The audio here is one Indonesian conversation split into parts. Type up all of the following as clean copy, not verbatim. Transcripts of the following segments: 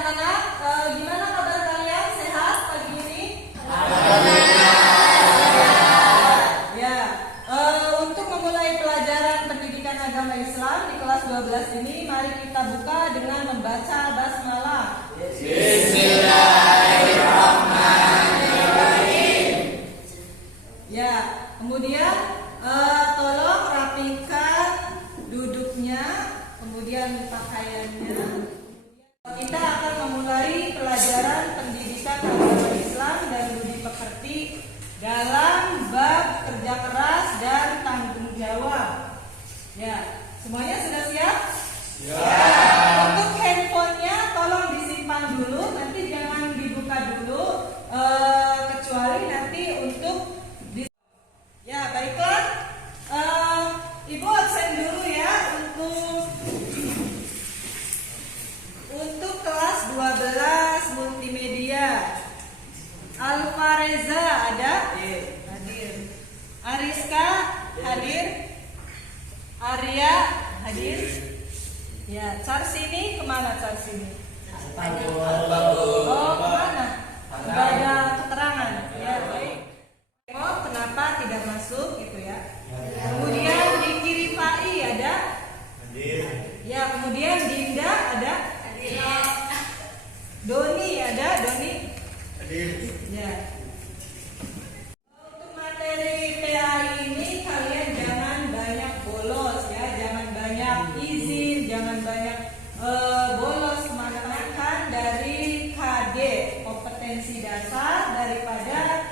anak-anak, gimana kabar kalian? Sehat pagi ini? Ya, untuk memulai pelajaran pendidikan agama Islam di kelas 12 ini, mari kita buka dengan membaca basmalah. Bismillahirrahmanirrahim. Ya, kemudian tolong rapikan duduknya, kemudian pakaiannya. Kita akan memulai pelajaran pendidikan agama Islam dan budi pekerti dalam bab kerja keras dan tanggung jawab. Ya, semuanya sudah siap? Ya. Untuk handphonenya tolong disimpan dulu, nanti jangan dibuka dulu, kecuali nanti untuk ya, baiklah. Ibu absen dulu ya untuk kelas 12 multimedia. Alfareza ada? Hadir. Ariska hadir. Arya hadir. Ya, Carsini kemana Carsini? Oh, kemana? Ada keterangan. Ya, baik. Oh, kenapa tidak masuk gitu ya? Kemudian di kiri Pai ada? Hadir. Ya, kemudian Dinda ada? Hadir. Doni ada? Doni? Hadir. Ya. Untuk materi PA ini kalian jangan banyak bolos ya, jangan banyak izin, jangan banyak bolos, makan dari KD kompetensi dasar daripada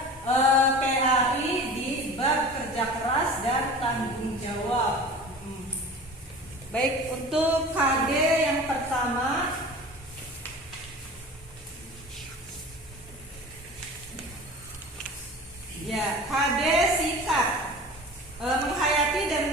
PAI di bab kerja keras dan tanggung jawab. Baik, untuk KD yang pertama, ya, KD sikap menghayati dan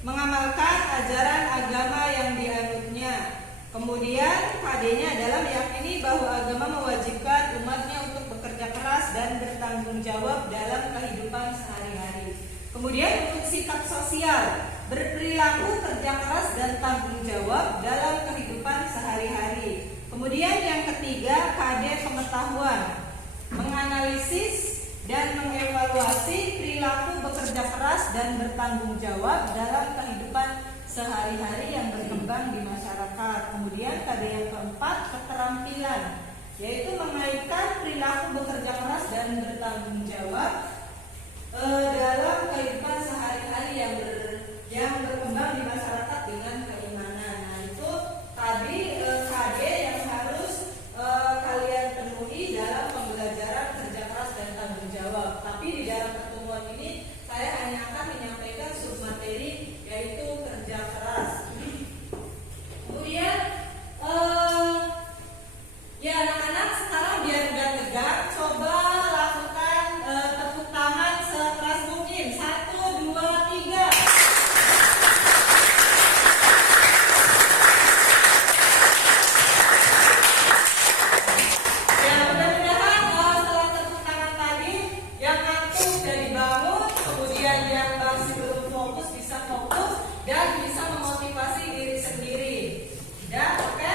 mengamalkan ajaran agama yang dianutnya. Kemudian KD-nya adalah meyakini bahwa agama mewajibkan umatnya untuk bekerja keras dan bertanggung jawab dalam kehidupan sehari-hari. Kemudian untuk sikap sosial, berperilaku kerja keras dan tanggung jawab dalam kehidupan sehari-hari. Kemudian yang ketiga, KD pengetahuan, menganalisis dan mengevaluasi perilaku bekerja keras dan bertanggung jawab dalam kehidupan sehari-hari yang berkembang di masyarakat. Kemudian KD yang keempat, keterampilan, yaitu mengaitkan perilaku bekerja keras dan bertanggung jawab dalam kehidupan sehari-hari yang berkembang di masyarakat dengan keimanan. Nah, itu tadi KD yang harus kalian penuhi dalam pembelajaran kerja keras dan tanggung jawab. Tapi di dalam pertemuan ini saya hanya akan menyampaikan submateri, yaitu kerja keras. Kemudian ya anak-anak, sekarang biar gak tegang, coba lakukan tepuk tangan sekeras mungkin. 1, 2, 3. Ya, mudah-mudahan setelah tepuk tangan tadi, yang ngantuk sudah dibangun, kemudian yang masih belum fokus bisa fokus dan bisa memotivasi diri sendiri. Ya, oke?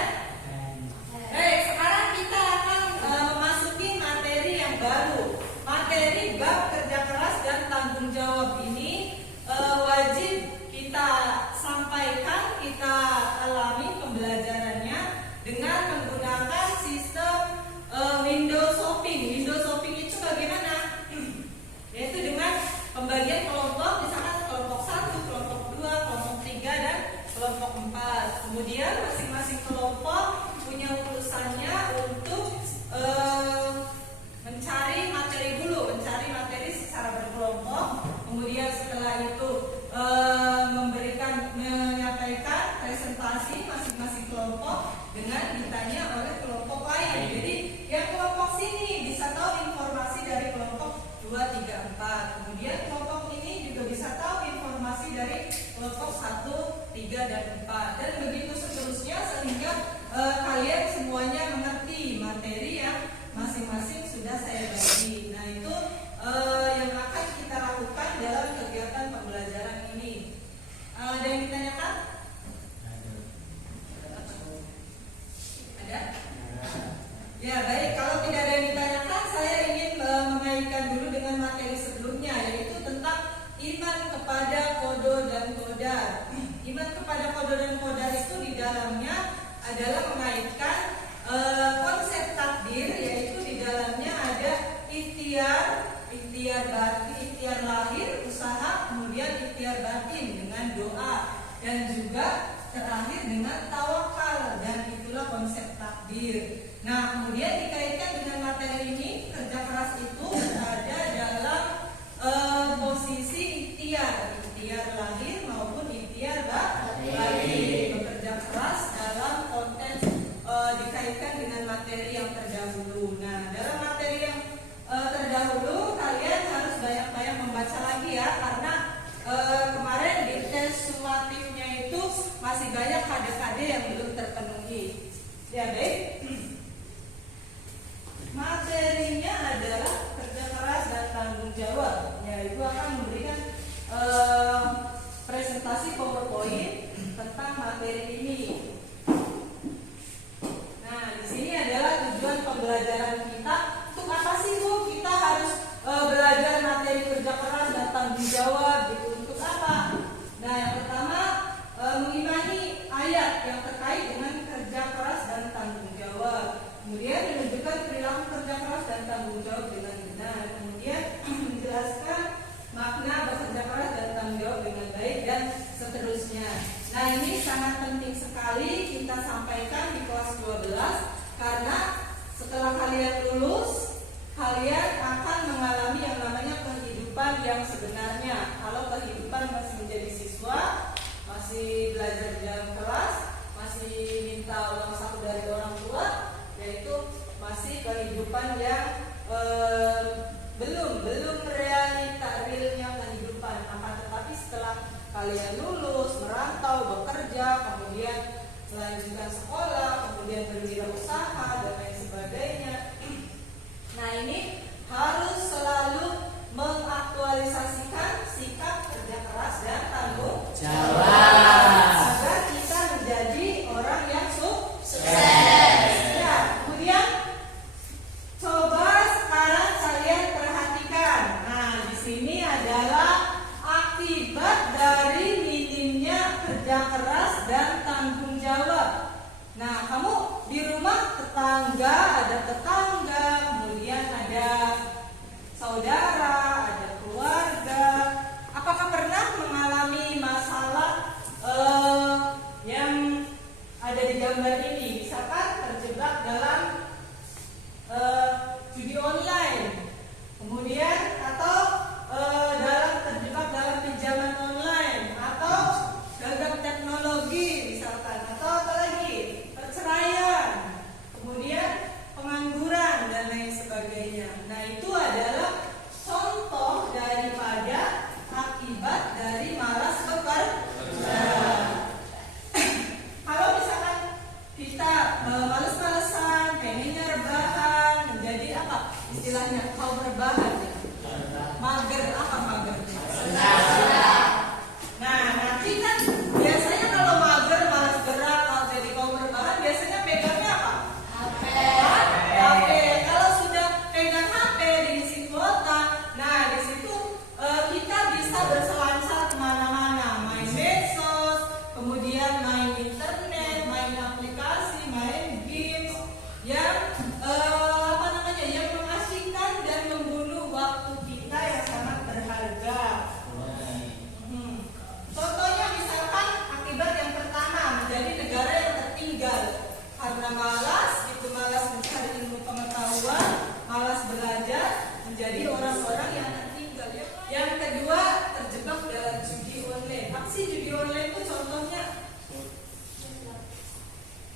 Baik, sekarang kita akan memasuki materi yang baru. Materi bab kerja keras dan tanggung jawab ini wajib kita sampaikan, kita alami pembelajarannya dengan menggunakan sistem window shopping. Window shopping itu bagaimana? Yaitu dengan pembagian kelompok, misalkan kelompok 1, kelompok 2, kelompok 3, dan kelompok 4. Kemudian masing-masing kelompok punya urusannya untuk mencari materi secara berkelompok. Kemudian setelah itu menyampaikan presentasi masing-masing kelompok dengan ditanya oleh kelompok lain. Jadi yang kelompok sini bisa tahu informasi dari kelompok 2, 3, 4. Kemudian kelompok ini juga bisa tahu informasi dari kelompok 1, 3, dan 4. Dan begitu seterusnya sehingga kalian semuanya mengerti materi yang masing-masing sudah saya bagi. Nah, itu yang akan kita lakukan dalam kegiatan pembelajaran ini. Ada yang ditanyakan? Ada? adalah mengaitkan konsep takdir, yaitu di dalamnya ada ikhtiar batin, ikhtiar lahir, usaha, kemudian ikhtiar batin dengan doa, dan juga terakhir dengan tawakal, dan itulah konsep takdir. Nah, kemudian dikaitkan dengan materi ini, kerja keras itu berada dalam posisi ikhtiar lahir maupun ikhtiar batin. Bekerja keras dalam konteks dikaitkan dengan materi yang terdahulu. Nah, dalam materi yang terdahulu kalian harus banyak-banyak membaca lagi ya, karena kemarin di tes sumatifnya itu masih banyak kade-kade yang belum terpenuhi. Ya, baik. Materinya adalah kerja keras dan tanggung jawab. Ya, ibu akan memberikan presentasi PowerPoint tentang materi ini. Nah, di sini adalah tujuan pembelajaran kita. Untuk apa sih Bu? Kita harus belajar materi kerja keras dan tanggung jawab. Gitu. Untuk apa? Nah, yang pertama mengimani ayat yang terkait dengan kerja keras dan tanggung jawab. Kemudian menunjukkan perilaku kerja keras dan tanggung jawab dengan benar. Kemudian menjelaskan makna bekerja keras dan tanggung jawab dengan baik, dan seterusnya. Nah, ini sangat penting sekali kita sampaikan di kelas 12, karena setelah kalian lulus, kalian akan mengalami yang namanya kehidupan yang sebenarnya. Kalau kehidupan masih menjadi siswa, masih belajar di dalam kelas, masih minta uang saku dari orang tua, yaitu masih kehidupan yang belum realnya kehidupan. Akan tetapi setelah kalian lulus, merantau, bekerja, kemudian melanjutkan sekolah, kemudian berwirausaha dan lain sebagainya. Nah, ini harus selalu mengaktualisasikan sikap kerja keras dan tanggung jawab agar kita menjadi orang yang sukses. Ya, kemudian coba sekarang kalian perhatikan. Nah, di sini adalah akibat dari minimnya kerja keras dan tanggung jawab. Nah, kamu di rumah ada tetangga, kemudian ada saudara, ada keluarga. Apakah pernah mengalami masalah yang ada di gambar ini? Misalkan terjebak dalam judi online, kemudian atau terjebak dalam pinjaman online, atau gagal teknologi misalkan, atau apa lagi, perceraian, kemudian pengangguran dan lain sebagainya. Nah, itu adalah contoh daripada akibat dari malas bekerja. Kalau misalkan kita males-malesan, pengennya rebahan, menjadi apa istilahnya? Kau rebahan, mager. Apa magernya? Nah, nanti kan biasanya kalau mager, malas gerak, kalau jadi kaum rebahan, biasanya pegangnya apa? HP. Kalau sudah pegang HP, diisi kuota, nah di situ kita bisa berselancar kemana-mana, main medsos, kemudian main internet, main aplikasi, main games yang yang mengasihkan dan membunuh waktu kita yang sangat berharga. Contohnya misalkan akibat yang pertama, menjadi negara yang tertinggal karena malas mencari ilmu pengetahuan, malas belajar, menjadi orang-orang yang tertinggal. Yang kedua, terjebak dalam judi online. Apa sih judi online itu contohnya?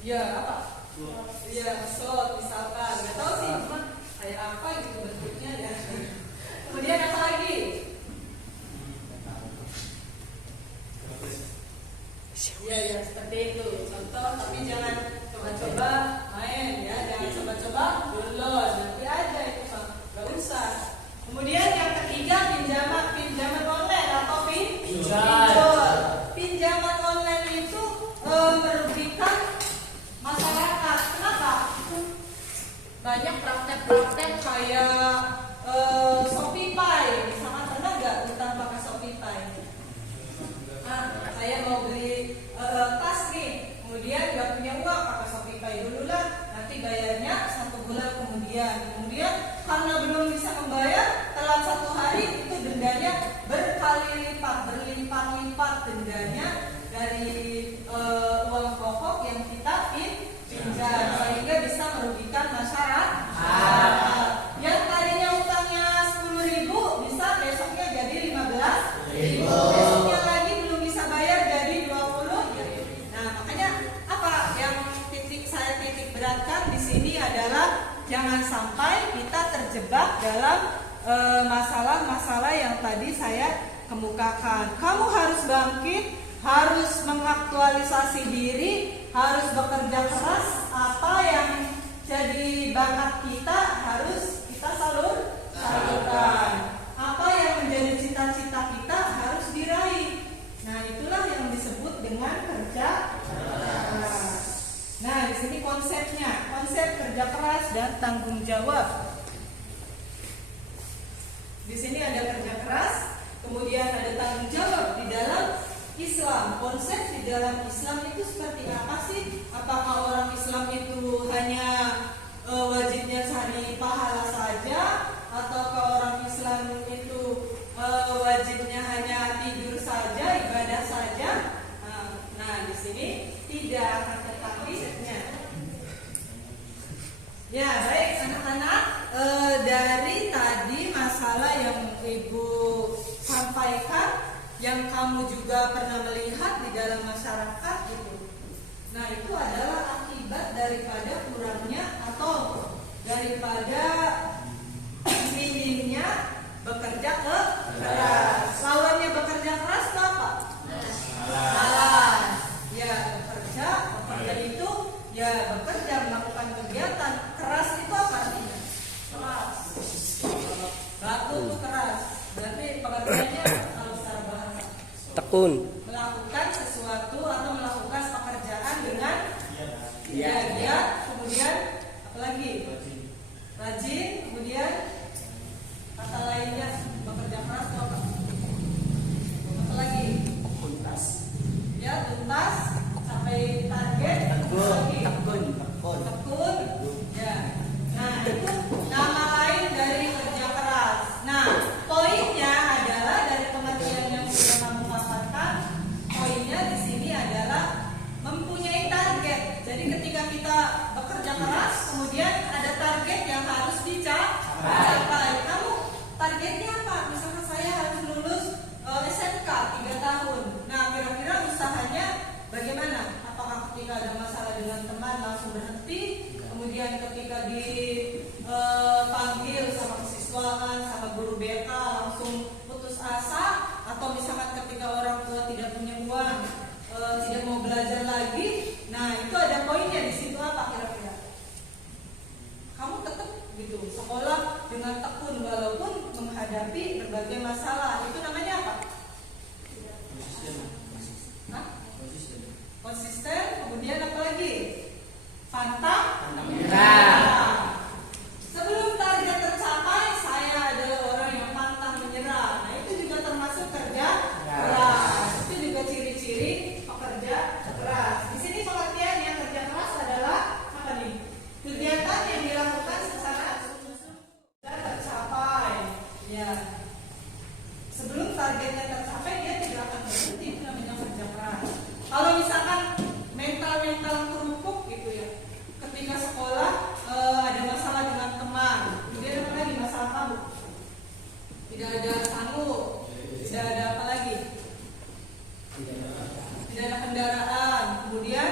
Ya, apa? Ya, slot misalkan. Nggak tahu sih, cuma kayak apa gitu bentuknya ya. Kemudian apa lagi? Ya, seperti itu. Contoh, tapi jangan coba-coba main ya, jangan coba-coba download, nanti aja itu nggak usah. Kemudian yang ketiga, pinjaman online atau pinjol. Pinjaman online itu merugikan masyarakat. Kenapa? Banyak praktek-praktek kayak Shopee, misalkan pernah nggak utang pakai Shopee? Saya mau beli tas nih, kemudian nggak punya uang, pakai Shopee Kemudian karena belum bisa membayar, telat 1 hari, itu dendanya berlipat-lipat dendanya dari uang pokok yang kita pinjam, sehingga bisa merugikan masyarakat. Yang tadinya utangnya 10.000 bisa besoknya jadi 15.000. Besoknya lagi belum bisa bayar jadi 20. Nah, makanya apa yang saya titik beratkan di sini adalah jangan sampai kita terjebak dalam masalah-masalah yang tadi saya kemukakan. Kamu harus bangkit, harus mengaktualisasi diri, harus bekerja keras. Apa yang jadi bakat kita harus kita salurkan. Apa yang menjadi cita-cita kita harus diraih. Nah, itulah yang disebut dengan kerja keras. Nah, di sini konsepnya, konsep kerja keras dan tanggung jawab. Di sini ada kerja keras, kemudian ada tanggung jawab di dalam Islam. Konsep di dalam Islam itu seperti apa sih? Apakah orang Islam itu hanya wajibnya cari pahala saja, ataukah orang Islam itu wajibnya hanya tidur saja, ibadah saja? Nah, di sini tidak akan tetapinya. Ya, baik anak-anak, dari tadi masalah yang Ibu sampaikan, yang kamu juga pernah melihat di dalam masyarakat gitu. Nah, itu adalah akibat daripada kurangnya atau daripada minimnya bekerja keras. Lawannya bekerja keras itu apa? Malas. Ya, bekerja itu ya bekerja, melakukan kegiatan. Keras itu apa artinya? Keras. Batu itu keras. Berarti pengertiannya kalau secara bahasa tekun, melakukan sesuatu atau melakukan pekerjaan dengan giat, kemudian apa lagi? Rajin, kemudian kata lainnya bekerja keras itu apa? Apa lagi? tuntas, Ya, tuntas, sampai target, tekun. Ya. Nah, itu nama lain dari kerja keras. Nah, poinnya adalah dari pengertian yang sudah kamu paparkan, poinnya di sini adalah mempunyai target. Jadi ketika kita bekerja keras, kemudian ada target yang harus dicapai. Kamu targetnya apa? Misalkan saya harus lulus SMK 3 tahun. Nah, kira-kira usahanya bagaimana? Apakah ketika ada masalah dengan teman langsung berhenti? Kemudian ketika dipanggil sama kesiswaan, sama guru BK langsung putus asa? Atau misalkan ketika orang tua tidak punya uang, tidak mau belajar lagi? Nah, itu ada poinnya di situ apa kira-kira? Kamu tetap gitu sekolah dengan tekun walaupun menghadapi berbagai masalah. Itu namanya apa? Konsisten. Kemudian apa lagi? Pantang menyerah. Sebelum target tercapai, saya adalah orang yang pantang menyerah. Nah, itu juga termasuk kerja keras. Itu juga ciri-ciri pekerja keras. Di sini pengertiannya kerja keras adalah apa nih? Kegiatan yang dilakukan secara dan tercapai. Ya. Sebelum targetnya tercapai, dia tidak akan berhenti. Itu namanya kerja keras. Kalau misalkan mental kerupuk gitu ya, ketika sekolah ada masalah dengan teman, kemudian apa lagi masalah kamu? Tidak ada sanggup, tidak ada apa lagi? Tidak ada kendaraan, kemudian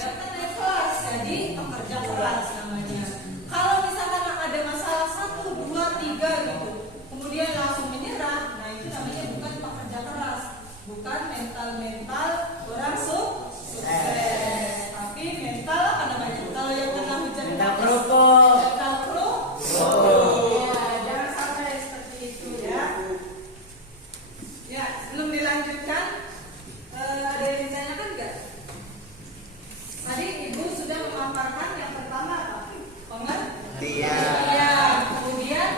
dapat naik kelas, jadi pekerja keras namanya. Kalau misalkan ada masalah 1, 2, 3 gitu, kemudian langsung menyerah, nah itu namanya bukan pekerja keras, bukan mental orang sukses, tapi mental apa namanya? Kalau yang kena hujan mental kerupuk. Ya, jangan sampai seperti itu ya. Ya, sebelum dilanjutkan, ada yang ditanyakan nggak? Tadi Ibu sudah memaparkan yang pertama apa? Pengertian. Kemudian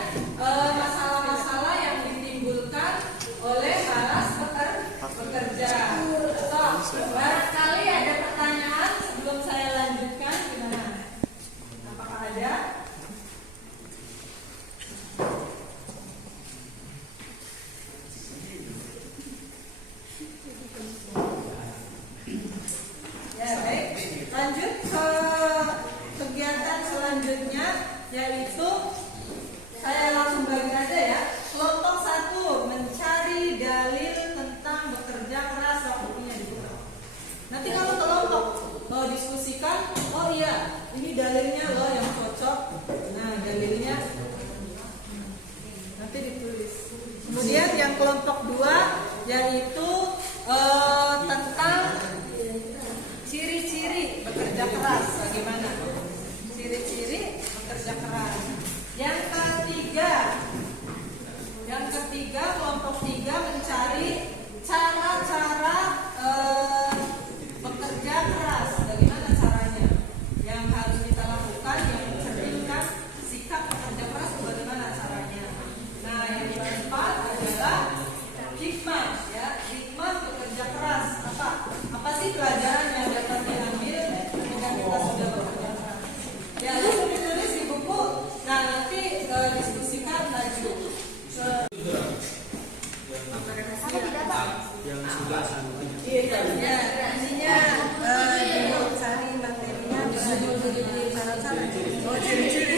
masalah-masalah yang ditimbulkan oleh malas bekerja. ini dalilnya loh yang cocok. Nah, dalilnya nanti ditulis. Kemudian yang kelompok 2 yaitu tentang ciri-ciri bekerja keras. Bagaimana? Ciri-ciri bekerja keras. Yang ketiga kelompok 3 mencari cara-cara bekerja keras. Bagaimana caranya? Yang harus kita lakukan yang mencerminkan sikap bekerja keras bagaimana caranya. Nah, yang keempat adalah hikmah, ya. Hikmah bekerja keras. Apa sih pelajaran yang dapat diambil ketika kita sudah bekerja keras? Ya, langsung ditulis di buku. Nah, nanti diskusikan laju. Yang sudah Ya, intinya cari materinya bisa dihubungi cara-cara. Oh, ciri-ciri.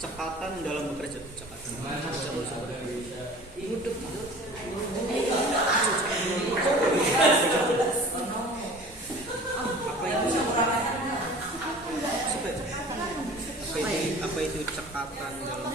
Cekatan dalam bekerja. Apa itu cekatan dalam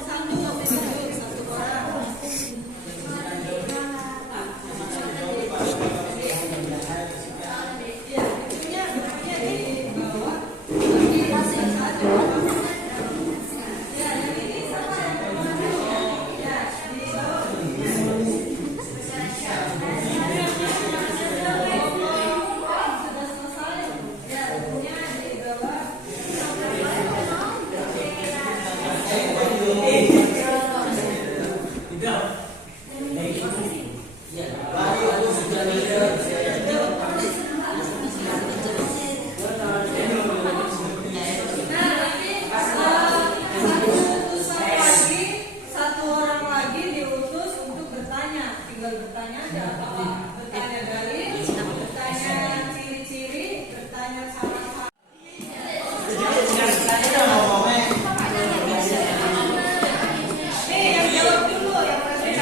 bertanya ada apa? Bertanya dalil, bertanya ciri-ciri, bertanya cara-cara. Nih yang jawab dulu, yang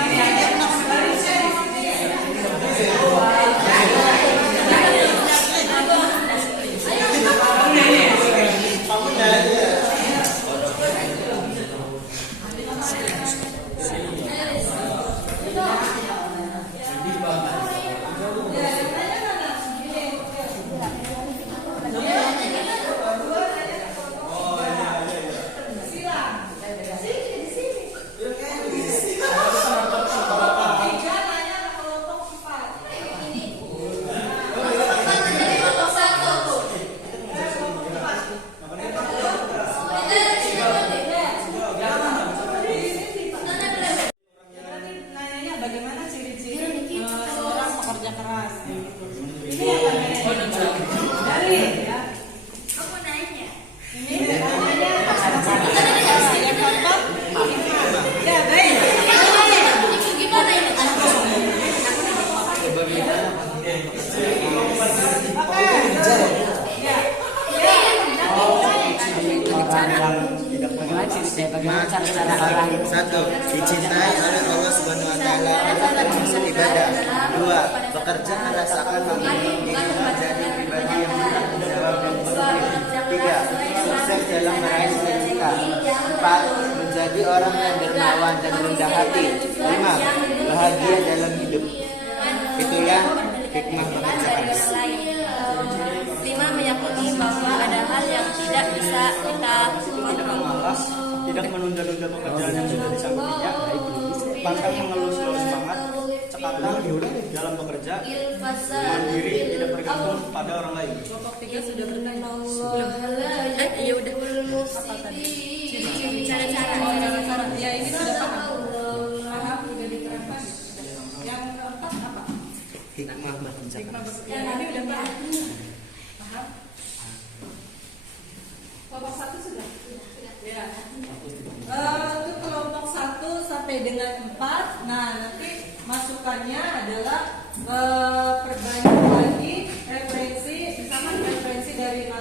Bagaimana cara-cara orang? 1. Dicintai oleh Allah Subhanahu wa taala dalam ibadah. 2. Bekerja merasakan diri menjadi pribadi yang bertanggung jawab dan produktif. 3. Sukses dalam meraih cita-cita. 4. Menjadi orang yang dermawan dan rendah hati. 5. Bahagia dalam hidup. Itulah hikmah bekerja keras. 5 bahwa ada hal yang tidak bisa kita Tidak malas, tidak menunda-nunda pekerjaan yang sudah disanggupinya, pantang mengeluh-ngeluh semangat, cekatan dalam bekerja, mandiri, tidak bergantung pada orang lain. Kelompok 3 sudah bertanya. ya udah apa tadi cara-cara Ya ini sudah paham. Paham sudah diterapkan. Yang keempat apa? Hikmah bekerja Hikmah keras. bekerja. Ini udah paham. Paham? Kelompok 1 sudah? Ya. Untuk kelompok 1 sampai dengan 4. Nah, nanti masukannya adalah perbanyak lagi referensi, misalkan referensi dari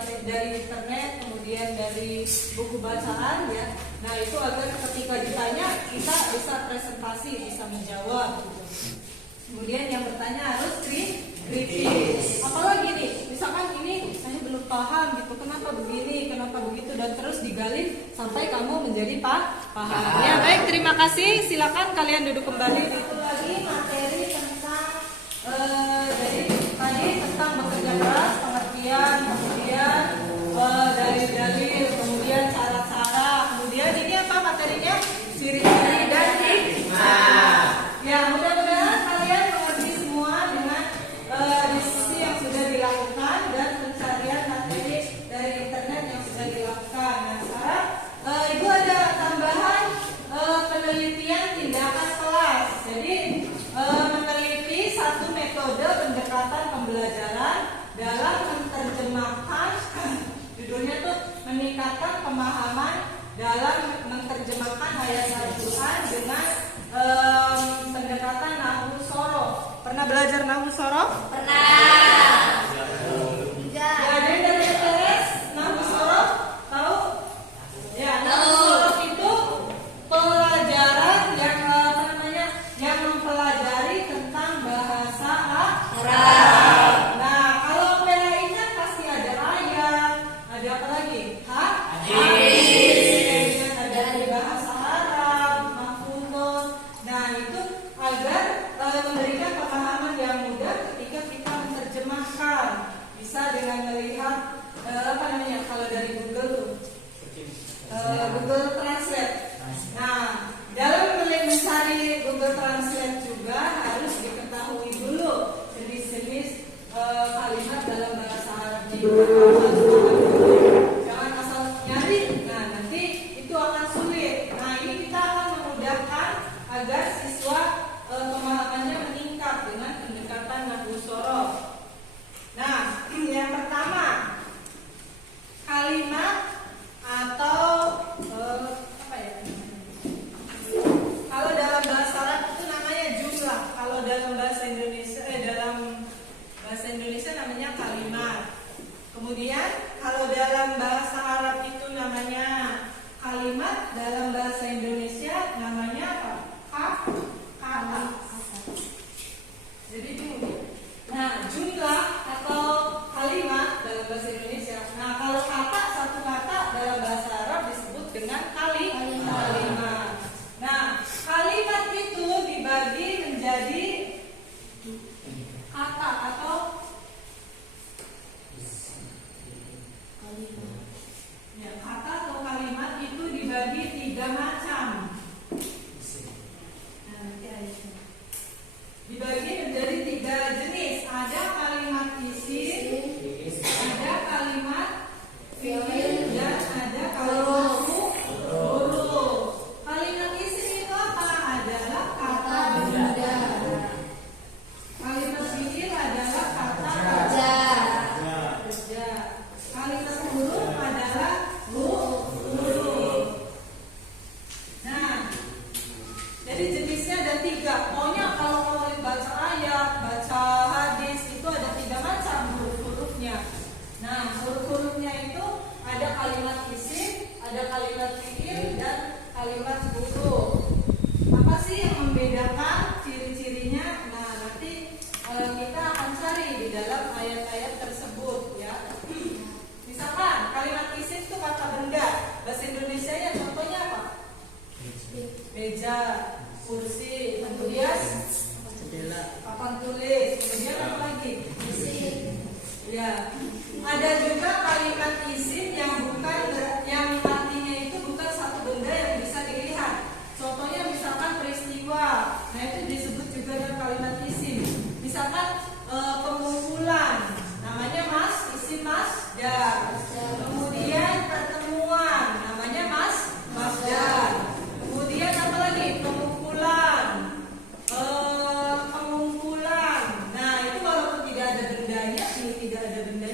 internet, kemudian dari buku bacaan ya. Nah, itu agar ketika ditanya kita bisa presentasi, bisa menjawab gitu. Kemudian yang bertanya harus kritis. Apalagi nih, misalkan ini saya belum paham gitu, kenapa begini, kenapa begitu, dan terus digali sampai kamu menjadi paham. Ya baik, terima kasih. Silakan kalian duduk kembali. Itu lagi materi tentang dari tadi tentang bekerja keras, pengertian, kemudian dalil-dalil, kemudian cara-cara, kemudian ini apa materinya? Ciri-ciri dan hikmah. Ya, mudah-mudahan kalian mengerti semua dengan diskusi yang sudah dilakukan dan pencarian materi dari internet yang sudah dilakukan. Nah, sekarang Ibu ada tambahan penelitian tindakan kelas. Jadi meneliti satu metode pendekatan pembelajaran dalam menerjemahkan judulnya tuh meningkatkan pemahaman dalam menerjemahkan ayat Al-Quran dengan pendekatan nahwu sorof. Pernah belajar nahwu sorof? pernah Ya, ada yang dari TTS nahwu sorof? Tahu? Ya, nahwu sorof itu pelajaran yang yang mempelajari tentang bahasa Arab. Nah, kalau kalian ingat pasti ada ayat, ada apa lagi? Hadis. Ada dari bahasa Arab, mafhum. Nah, itu agar memberikan pemahaman yang mudah ketika kita menerjemahkan. Bisa dengan melihat kalau dari Google tuh Google Translate. Nah, dalam mencari Google Translate juga harus diketahui dulu jenis-jenis kalimat dalam bahasa Arab. Jangan asal nyari. Nah, nanti itu akan sulit. Nah, ini kita akan memudahkan agar siswa pemahamannya meningkat dengan pendekatan nahwu sorof. Nah, yang pertama kalimat atau apa ya? Kalau dalam bahasa Arab itu namanya jumlah. Kalau dalam bahasa Indonesia namanya kalimat. Kemudian kalau dalam bahasa Arab itu namanya kalimat, dalam bahasa Indonesia namanya apa? Kata. Jadi bingung. Nah, jumlah atau kalimat dalam bahasa Indonesia. Nah, kalau kata, satu kata dalam bahasa Arab disebut dengan kalimat. Nah, kalimat itu dibagi menjadi kata atau kata atau kalimat itu dibagi 3 macam. Nah, dibagi menjadi 3 jenis. Ada kalimat isim, ada kalimat fi'il, dan ada kalimat huruf. Kalimat isim itu apa? Adalah kata benda. Kalimat fi'il adalah kata kerja. Kalimat huruf adalah huruf. Nah, jadi jenisnya ada 3. Pokoknya kalau baca ayat, baca hadis itu ada 3 macam huruf-hurufnya. Nah, huruf-hurufnya itu ada kalimat isim, ada kalimat fi'il, dan kalimat huruf. Apa sih yang membedakan ciri-cirinya? Nah, nanti kita akan cari di dalam ayat-ayat tersebut ya. Misalkan kalimat isim itu kata benda. Bahasa Indonesianya contohnya apa? Meja, kursi, kemudian papan tulis, kemudian apa lagi? Ya. Ada juga kalimat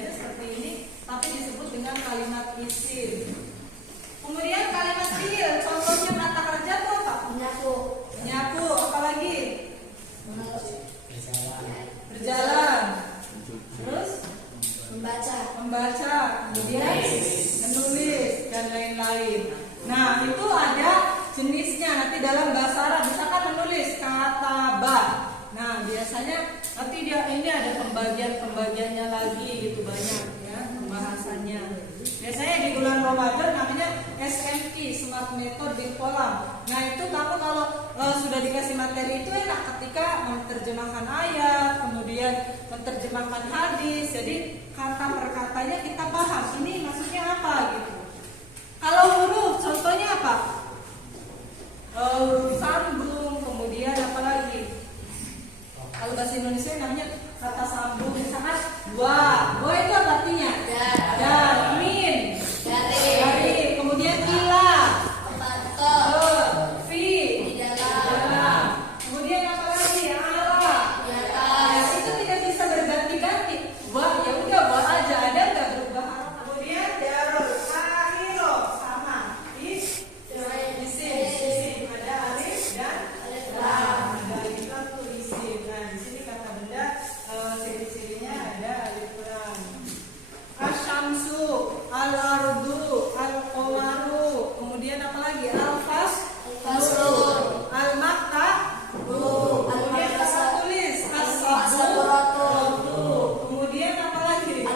ya seperti ini, tapi disebut dengan kalimat isim. Kemudian kalimat fiil, contohnya kata kerja itu apa? Menyapu. Menyapu, apalagi? Berjalan. Terus membaca, kemudian menulis dan lain-lain. Nah, itu ada jenisnya nanti dalam bahasa Arab. Misalkan menulis kata ba. Nah, biasanya nanti dia ini ada pembagiannya lagi gitu, banyak ya pembahasannya. Biasanya di bulan Ramadan namanya SMP, Smart Method di kolam. Nah, itu kamu kalau sudah dikasih materi itu enak ketika menerjemahkan ayat, kemudian menerjemahkan hadis. Jadi kata per katanya kita paham ini maksudnya apa gitu. Kalau huruf, contohnya apa? Huruf sambung, kemudian apa lagi? Kalau bahasa Indonesia namanya kata sambung, misalkan wa itu apa artinya? Dan, min, dari, kemudian ila, fi, di dalam, kemudian apa lagi? Ala, ya, itu tidak bisa berganti-ganti. Wa, ya udah wa aja, ada nggak berubah? Kemudian darul, akhiro, sama, isim, ada alif dan lam. Ada alif lam tuh isim. Nah, di sini kata benda ciri-cirinya ada alif lam. Asyamsu, al-ardu, al-qamaru, kemudian apa lagi? Al-faslu, al-makta, kemudian apa tulis? As-saburatu, kemudian apa lagi?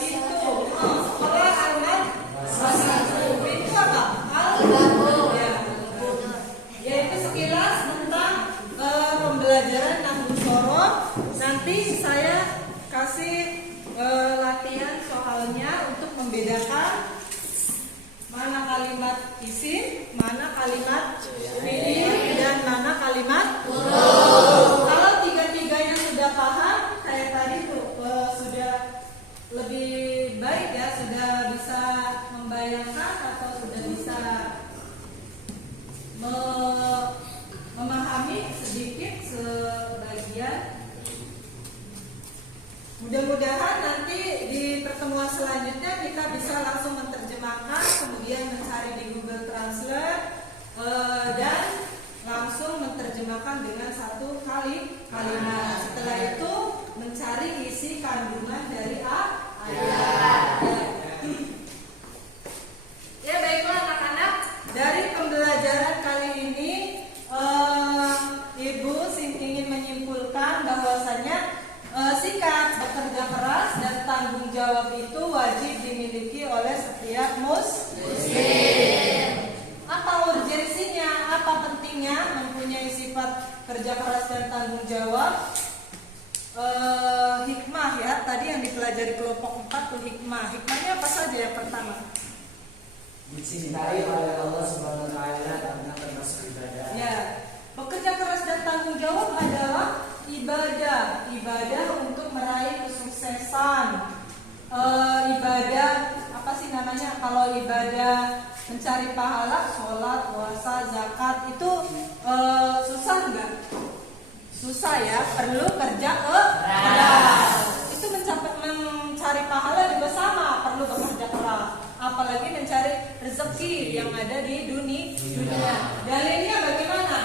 Pintu, sekolah, al-madrasah, pintu apa? Ya, itu sekilas tentang pembelajaran nahwu shoroh. Nanti saya kasih latihan soalnya untuk membedakan mana kalimat isim, mana kalimat fiil, dan mana kalimat huruf. Kalau tiga-tiganya sudah paham, kayak tadi tuh sudah lebih baik ya, sudah bisa membayangkan atau sudah bisa memahami sedikit sebagian. Mudah-mudahan nanti di pertemuan selanjutnya kita bisa langsung menerjemahkan, kemudian mencari di Google Translate dan langsung menerjemahkan dengan satu kalimat. Setelah itu mencari isi kandungan dari ayat. Ya baiklah anak-anak, dari pembelajaran kali ini Ibu ingin menyimpulkan bahwasanya sikap bekerja keras dan tanggung jawab itu wajib dimiliki oleh setiap muslim. Apa urgensinya, apa pentingnya mempunyai sifat kerja keras dan tanggung jawab? Hikmah ya, tadi yang dipelajari kelompok 4 tuh hikmah. Hikmahnya apa saja yang pertama? Dicintai oleh Allah Subhanahu wa taala karena termasuk ibadah. Ya, bekerja keras dan tanggung jawab adalah ibadah untuk meraih kesuksesan. Ibadah apa sih namanya? Kalau ibadah mencari pahala, sholat, puasa, zakat itu susah nggak? Susah ya, perlu kerja keras. Itu mencari pahala juga sama, perlu bekerja keras. Apalagi mencari rezeki yang ada di dunia. Dalilnya bagaimana?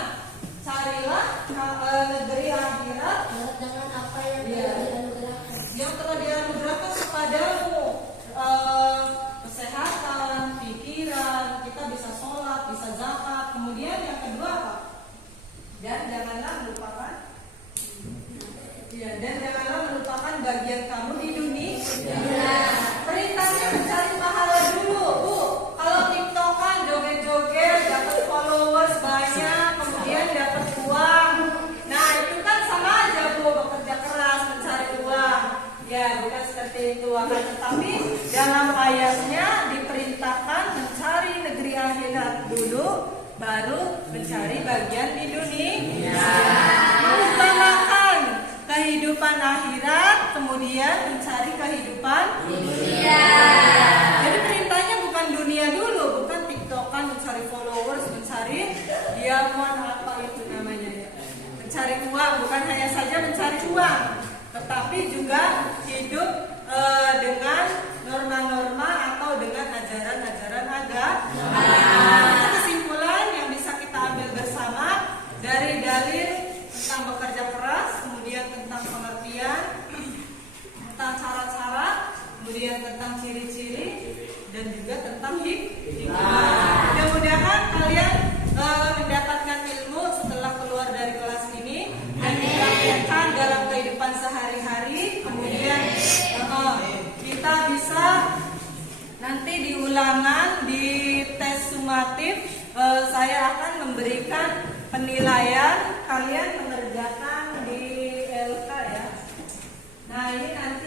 Carilah negeri akhirat dengan apa yang telah dianugerahkan kepadamu, kesehatan, pikiran, kita bisa sholat, bisa zakat. Kemudian yang kedua apa? Dan janganlah melupakan bagian kamu di dunia. Perintahnya mencari pahala dulu, Bu. Kalau tiktokan, joget-joget, dapat followers banyak, kemudian dapat uang. Nah, itu kan sama aja, Bu, bekerja keras mencari uang. Ya, bukan seperti itu. Akan tetapi dalam ayatnya diperintahkan mencari negeri akhirat dulu, baru mencari bagian di dunia. Mengutamakan kehidupan akhirat, kemudian mencari kehidupan dunia. Jadi perintahnya bukan dunia dulu, bukan tiktokan, mencari followers, mencari diamond apa itu namanya ya. Mencari uang, bukan hanya saja mencari uang, tetapi juga hidup dengan tentang ciri-ciri dan juga tentang hikmah. Mudah-mudahan kalian mendapatkan ilmu setelah keluar dari kelas ini dan dipraktekkan dalam kehidupan sehari-hari. Kemudian kita bisa nanti di ulangan di tes sumatif saya akan memberikan penilaian, kalian mengerjakan di LK ya. Nah ini nanti